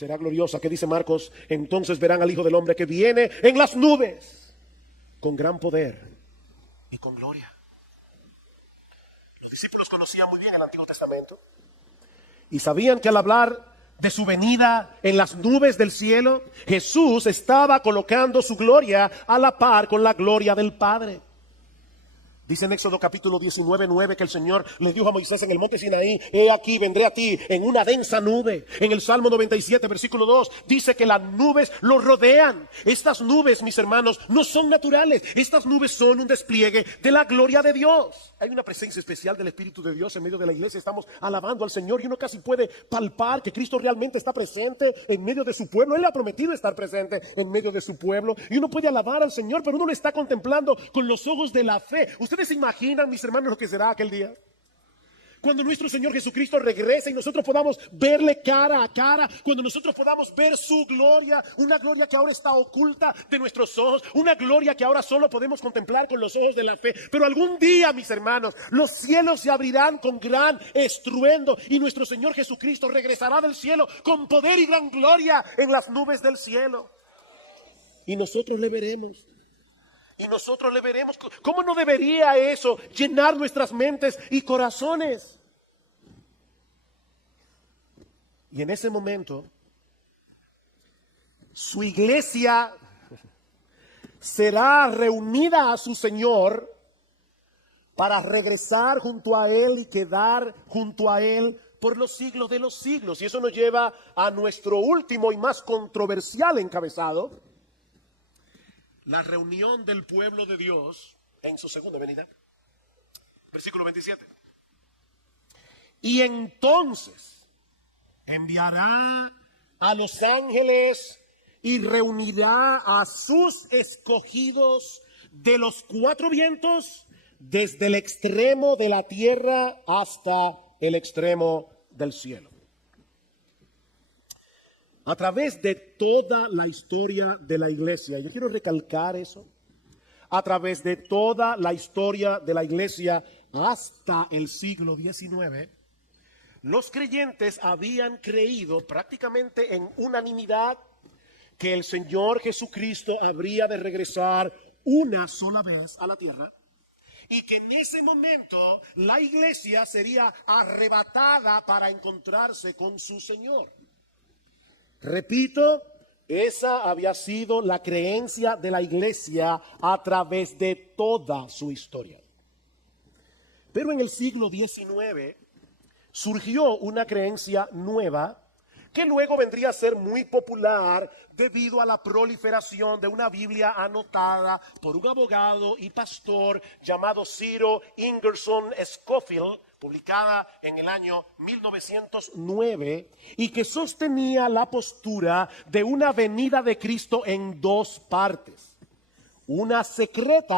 será gloriosa. ¿Qué dice Marcos? Entonces verán al Hijo del Hombre que viene en las nubes con gran poder y con gloria. Los discípulos conocían muy bien el Antiguo Testamento y sabían que al hablar de su venida en las nubes del cielo, Jesús estaba colocando su gloria a la par con la gloria del Padre. Dice en Éxodo capítulo 19:9 que el Señor le dijo a Moisés en el monte Sinaí: he aquí, vendré a ti en una densa nube. En el Salmo 97, versículo 2, dice que las nubes lo rodean. Estas nubes, mis hermanos, no son naturales. Estas nubes son un despliegue de la gloria de Dios. Hay una presencia especial del Espíritu de Dios en medio de la iglesia. Estamos alabando al Señor y uno casi puede palpar que Cristo realmente está presente en medio de su pueblo. Él le ha prometido estar presente en medio de su pueblo. Y uno puede alabar al Señor, pero uno lo está contemplando con los ojos de la fe. ¿Ustedes se imaginan, mis hermanos, lo que será aquel día? Cuando nuestro Señor Jesucristo regrese y nosotros podamos verle cara a cara, cuando nosotros podamos ver su gloria, una gloria que ahora está oculta de nuestros ojos, una gloria que ahora solo podemos contemplar con los ojos de la fe. Pero algún día, mis hermanos, los cielos se abrirán con gran estruendo y nuestro Señor Jesucristo regresará del cielo con poder y gran gloria en las nubes del cielo. Y nosotros le veremos. Y nosotros le veremos. ¿Cómo no debería eso llenar nuestras mentes y corazones? Y en ese momento, su iglesia será reunida a su Señor para regresar junto a Él y quedar junto a Él por los siglos de los siglos. Y eso nos lleva a nuestro último y más controversial encabezado: la reunión del pueblo de Dios en su segunda venida. Versículo 27. Y entonces enviará a los ángeles y reunirá a sus escogidos de los cuatro vientos, desde el extremo de la tierra hasta el extremo del cielo. A través de toda la historia de la iglesia, yo quiero recalcar eso, a través de toda la historia de la iglesia hasta el siglo XIX, los creyentes habían creído prácticamente en unanimidad que el Señor Jesucristo habría de regresar una sola vez a la tierra y que en ese momento la iglesia sería arrebatada para encontrarse con su Señor. Repito, esa había sido la creencia de la iglesia a través de toda su historia. Pero en el siglo XIX surgió una creencia nueva que luego vendría a ser muy popular debido a la proliferación de una Biblia anotada por un abogado y pastor llamado Ciro Ingerson Scofield, publicada en el año 1909, y que sostenía la postura de una venida de Cristo en dos partes: una secreta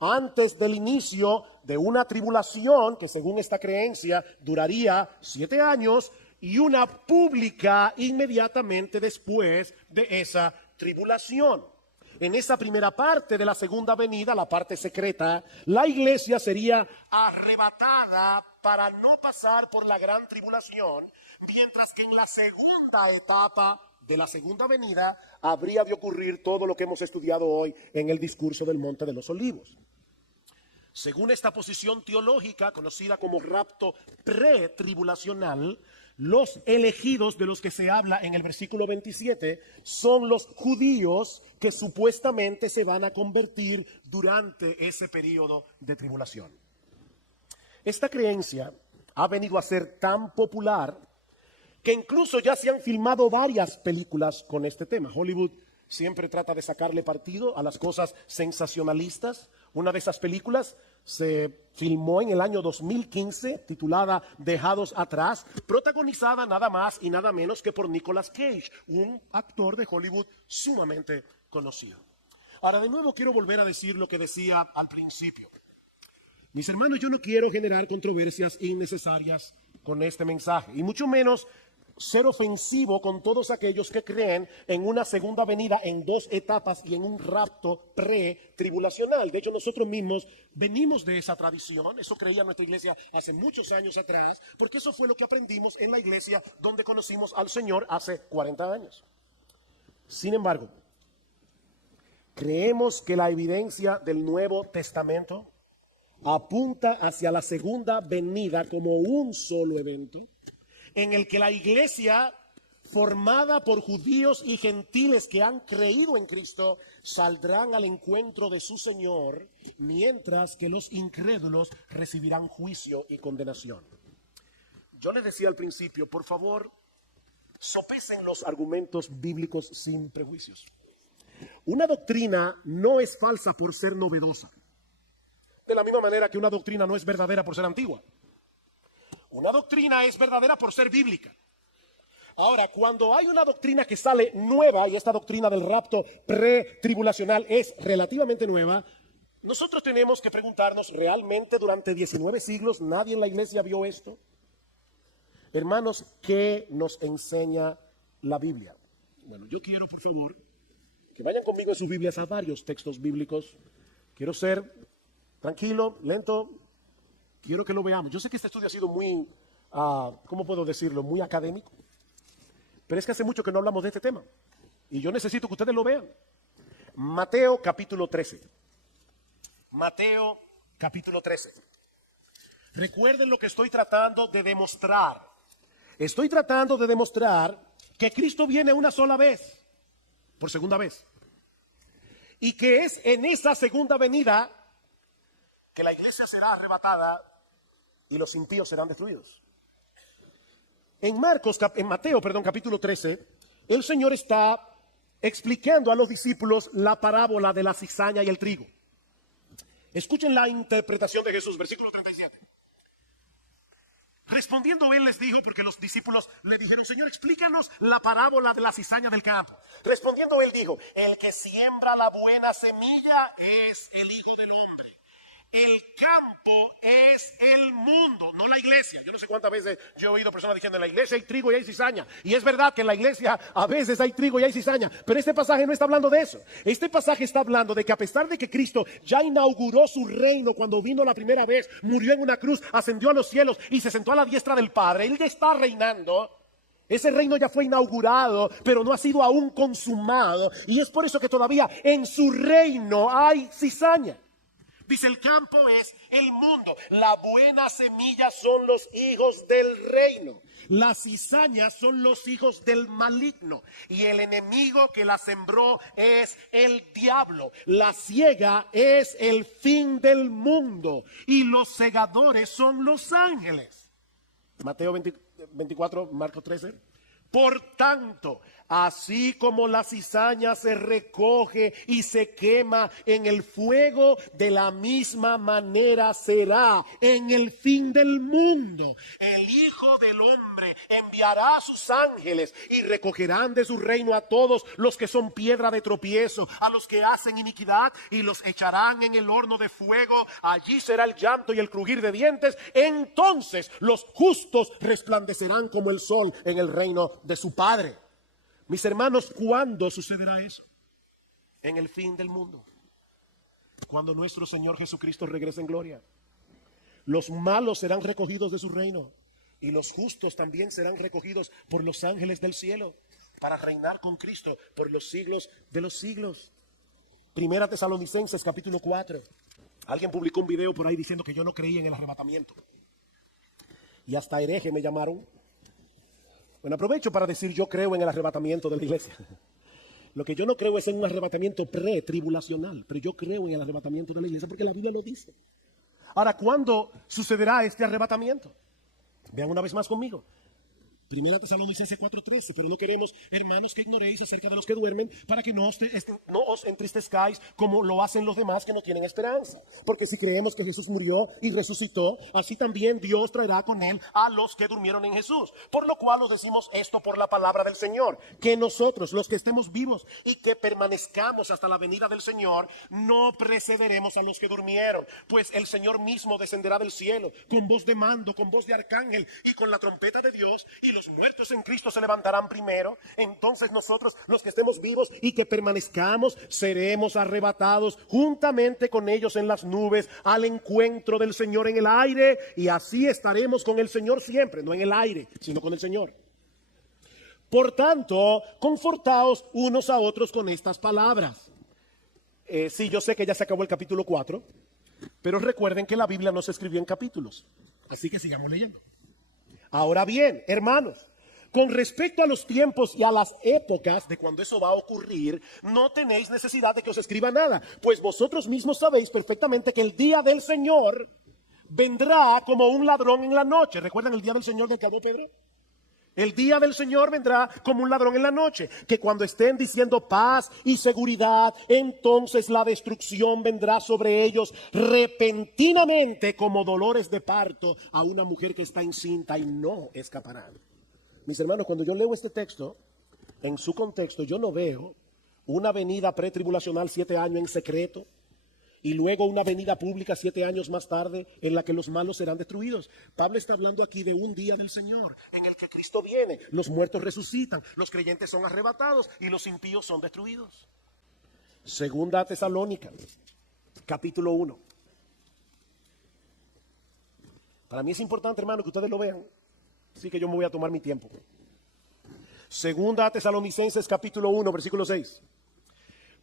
antes del inicio de una tribulación que, según esta creencia, duraría 7 años, y una pública inmediatamente después de esa tribulación. En esa primera parte de la segunda venida, la parte secreta, la iglesia sería arrebatada para no pasar por la gran tribulación, mientras que en la segunda etapa de la segunda venida habría de ocurrir todo lo que hemos estudiado hoy en el discurso del Monte de los Olivos. Según esta posición teológica, conocida como rapto pretribulacional, los elegidos de los que se habla en el versículo 27 son los judíos que supuestamente se van a convertir durante ese periodo de tribulación. Esta creencia ha venido a ser tan popular que incluso ya se han filmado varias películas con este tema. Hollywood siempre trata de sacarle partido a las cosas sensacionalistas. Una de esas películas se filmó en el año 2015, titulada Dejados Atrás, protagonizada nada más y nada menos que por Nicolas Cage, un actor de Hollywood sumamente conocido. Ahora, de nuevo quiero volver a decir lo que decía al principio. Mis hermanos, yo no quiero generar controversias innecesarias con este mensaje, y mucho menos ser ofensivo con todos aquellos que creen en una segunda venida en dos etapas y en un rapto pre-tribulacional. De hecho, nosotros mismos venimos de esa tradición. Eso creía nuestra iglesia hace muchos años atrás, porque eso fue lo que aprendimos en la iglesia donde conocimos al Señor hace 40 años. Sin embargo, creemos que la evidencia del Nuevo Testamento apunta hacia la segunda venida como un solo evento, en el que la iglesia, formada por judíos y gentiles que han creído en Cristo, saldrán al encuentro de su Señor, mientras que los incrédulos recibirán juicio y condenación. Yo les decía al principio, por favor, sopesen los argumentos bíblicos sin prejuicios. Una doctrina no es falsa por ser novedosa, de la misma manera que una doctrina no es verdadera por ser antigua. Una doctrina es verdadera por ser bíblica. Ahora, cuando hay una doctrina que sale nueva, y esta doctrina del rapto pre-tribulacional es relativamente nueva, nosotros tenemos que preguntarnos, ¿realmente durante 19 siglos nadie en la iglesia vio esto? Hermanos, ¿qué nos enseña la Biblia? Bueno, yo quiero, por favor, que vayan conmigo en sus Biblias a varios textos bíblicos. Quiero ser tranquilo, lento. Quiero que lo veamos. Yo sé que este estudio ha sido muy, ¿cómo puedo decirlo? Muy académico. Pero es que hace mucho que no hablamos de este tema. Y yo necesito que ustedes lo vean. Mateo capítulo 13. Mateo capítulo 13. Recuerden lo que estoy tratando de demostrar. Estoy tratando de demostrar que Cristo viene una sola vez, por segunda vez. Y que es en esa segunda venida que la iglesia será arrebatada y los impíos serán destruidos. En Mateo, capítulo 13, el Señor está explicando a los discípulos la parábola de la cizaña y el trigo. Escuchen la interpretación de Jesús, versículo 37. Respondiendo él les dijo, porque los discípulos le dijeron, Señor, explícanos la parábola de la cizaña del campo. Respondiendo él dijo, el que siembra la buena semilla es el Hijo del Hombre. El campo es el mundo, no la iglesia. Yo no sé cuántas veces yo he oído personas diciendo, en la iglesia hay trigo y hay cizaña. Y es verdad que en la iglesia a veces hay trigo y hay cizaña. Pero este pasaje no está hablando de eso. Este pasaje está hablando de que a pesar de que Cristo ya inauguró su reino cuando vino la primera vez, murió en una cruz, ascendió a los cielos y se sentó a la diestra del Padre. Él ya está reinando. Ese reino ya fue inaugurado, pero no ha sido aún consumado. Y es por eso que todavía en su reino hay cizaña. Dice, el campo es el mundo. La buena semilla son los hijos del reino. Las cizañas son los hijos del maligno. Y el enemigo que la sembró es el diablo. La siega es el fin del mundo. Y los segadores son los ángeles. Mateo 24, Marcos 13. Por tanto, así como la cizaña se recoge y se quema en el fuego, de la misma manera será en el fin del mundo. El Hijo del Hombre enviará a sus ángeles y recogerán de su reino a todos los que son piedra de tropiezo, a los que hacen iniquidad, y los echarán en el horno de fuego. Allí será el llanto y el crujir de dientes. Entonces los justos resplandecerán como el sol en el reino de su Padre. Mis hermanos, ¿cuándo sucederá eso? En el fin del mundo. Cuando nuestro Señor Jesucristo regrese en gloria. Los malos serán recogidos de su reino y los justos también serán recogidos por los ángeles del cielo para reinar con Cristo por los siglos de los siglos. Primera Tesalonicenses capítulo 4. Alguien publicó un video por ahí diciendo que yo no creía en el arrebatamiento. Y hasta hereje me llamaron. Bueno, aprovecho para decir, yo creo en el arrebatamiento de la iglesia. Lo que yo no creo es en un arrebatamiento pre-tribulacional, pero yo creo en el arrebatamiento de la iglesia porque la Biblia lo dice. Ahora, ¿cuándo sucederá este arrebatamiento? Vean una vez más conmigo. Primera Tesalonicenses 4:13, pero no queremos, hermanos, que ignoréis acerca de los que duermen, para que no os entristezcáis como lo hacen los demás que no tienen esperanza. Porque si creemos que Jesús murió y resucitó, así también Dios traerá con él a los que durmieron en Jesús. Por lo cual os decimos esto por la palabra del Señor, que nosotros, los que estemos vivos y que permanezcamos hasta la venida del Señor, no precederemos a los que durmieron. Pues el Señor mismo descenderá del cielo, con voz de mando, con voz de arcángel y con la trompeta de Dios, y los muertos en Cristo se levantarán primero, entonces nosotros, los que estemos vivos y que permanezcamos, seremos arrebatados juntamente con ellos en las nubes al encuentro del Señor en el aire, y así estaremos con el Señor siempre, no en el aire, sino con el Señor. Por tanto, confortaos unos a otros con estas palabras. Sí, yo sé que ya se acabó el capítulo 4, pero recuerden que la Biblia no se escribió en capítulos, así que sigamos leyendo. Ahora bien, hermanos, con respecto a los tiempos y a las épocas de cuando eso va a ocurrir, no tenéis necesidad de que os escriba nada, pues vosotros mismos sabéis perfectamente que el día del Señor vendrá como un ladrón en la noche. ¿Recuerdan el día del Señor del que habló Pedro? El día del Señor vendrá como un ladrón en la noche, que cuando estén diciendo paz y seguridad, entonces la destrucción vendrá sobre ellos repentinamente como dolores de parto a una mujer que está encinta, y no escaparán. Mis hermanos, cuando yo leo este texto, en su contexto, yo no veo una venida pretribulacional 7 años en secreto, y luego una venida pública 7 años más tarde en la que los malos serán destruidos. Pablo está hablando aquí de un día del Señor en el que Cristo viene, los muertos resucitan, los creyentes son arrebatados y los impíos son destruidos. Segunda Tesalónica, capítulo 1. Para mí es importante, hermano, que ustedes lo vean, así que yo me voy a tomar mi tiempo. Segunda Tesalonicenses, capítulo 1, versículo 6.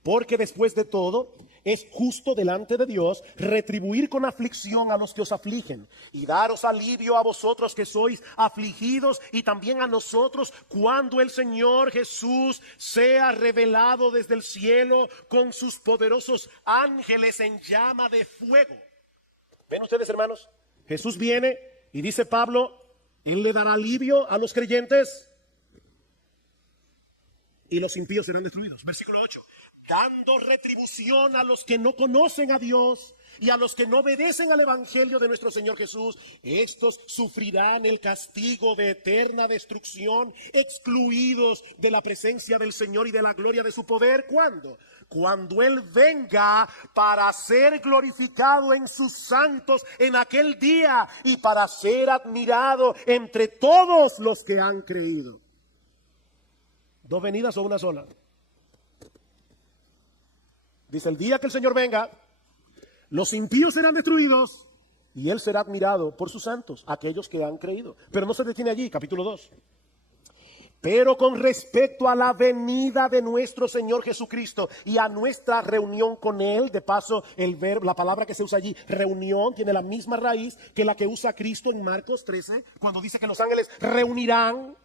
Porque después de todo, es justo delante de Dios retribuir con aflicción a los que os afligen y daros alivio a vosotros que sois afligidos, y también a nosotros cuando el Señor Jesús sea revelado desde el cielo con sus poderosos ángeles en llama de fuego. ¿Ven ustedes, hermanos? Jesús viene y dice Pablo, Él le dará alivio a los creyentes y los impíos serán destruidos. Versículo 8. Dando retribución a los que no conocen a Dios y a los que no obedecen al evangelio de nuestro Señor Jesús, estos sufrirán el castigo de eterna destrucción, excluidos de la presencia del Señor y de la gloria de su poder. ¿Cuándo? Cuando Él venga para ser glorificado en sus santos en aquel día y para ser admirado entre todos los que han creído. ¿Dos venidas o una sola? Dice, el día que el Señor venga, los impíos serán destruidos y Él será admirado por sus santos, aquellos que han creído. Pero no se detiene allí, capítulo 2. Pero con respecto a la venida de nuestro Señor Jesucristo y a nuestra reunión con Él, de paso, el verbo, la palabra que se usa allí, reunión, tiene la misma raíz que la que usa Cristo en Marcos 13, cuando dice que los ángeles reunirán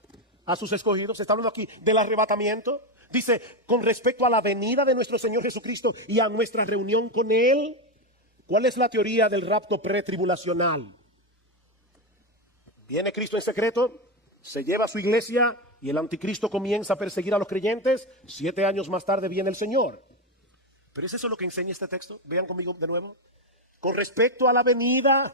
a sus escogidos. Se está hablando aquí del arrebatamiento. Dice, con respecto a la venida de nuestro Señor Jesucristo y a nuestra reunión con Él, ¿cuál es la teoría del rapto pretribulacional? Viene Cristo en secreto, se lleva a su iglesia y el anticristo comienza a perseguir a los creyentes. 7 años más tarde viene el Señor. ¿Pero es eso lo que enseña este texto? Vean conmigo de nuevo. Con respecto a la venida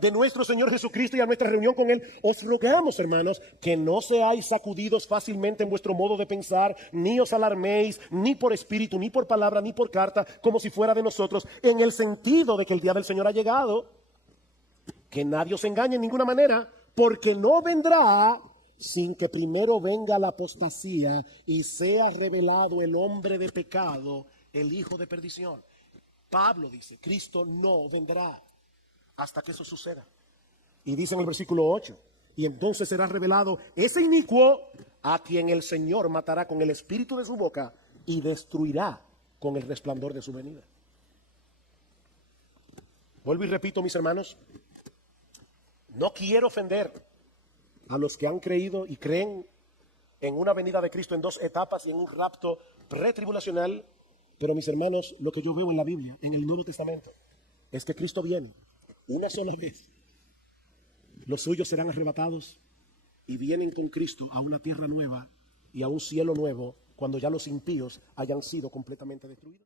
de nuestro Señor Jesucristo y a nuestra reunión con Él, os rogamos, hermanos, que no seáis sacudidos fácilmente en vuestro modo de pensar, ni os alarméis, ni por espíritu, ni por palabra, ni por carta, como si fuera de nosotros, en el sentido de que el día del Señor ha llegado. Que nadie os engañe en ninguna manera, porque no vendrá sin que primero venga la apostasía y sea revelado el hombre de pecado, el hijo de perdición. Pablo dice, Cristo no vendrá hasta que eso suceda. Y dice en el versículo 8, y entonces será revelado ese inicuo a quien el Señor matará con el espíritu de su boca y destruirá con el resplandor de su venida. Vuelvo y repito, mis hermanos, no quiero ofender a los que han creído y creen en una venida de Cristo en 2 etapas y en un rapto pretribulacional, pero mis hermanos, lo que yo veo en la Biblia, en el Nuevo Testamento, es que Cristo viene una sola vez. Los suyos serán arrebatados y vienen con Cristo a una tierra nueva y a un cielo nuevo cuando ya los impíos hayan sido completamente destruidos.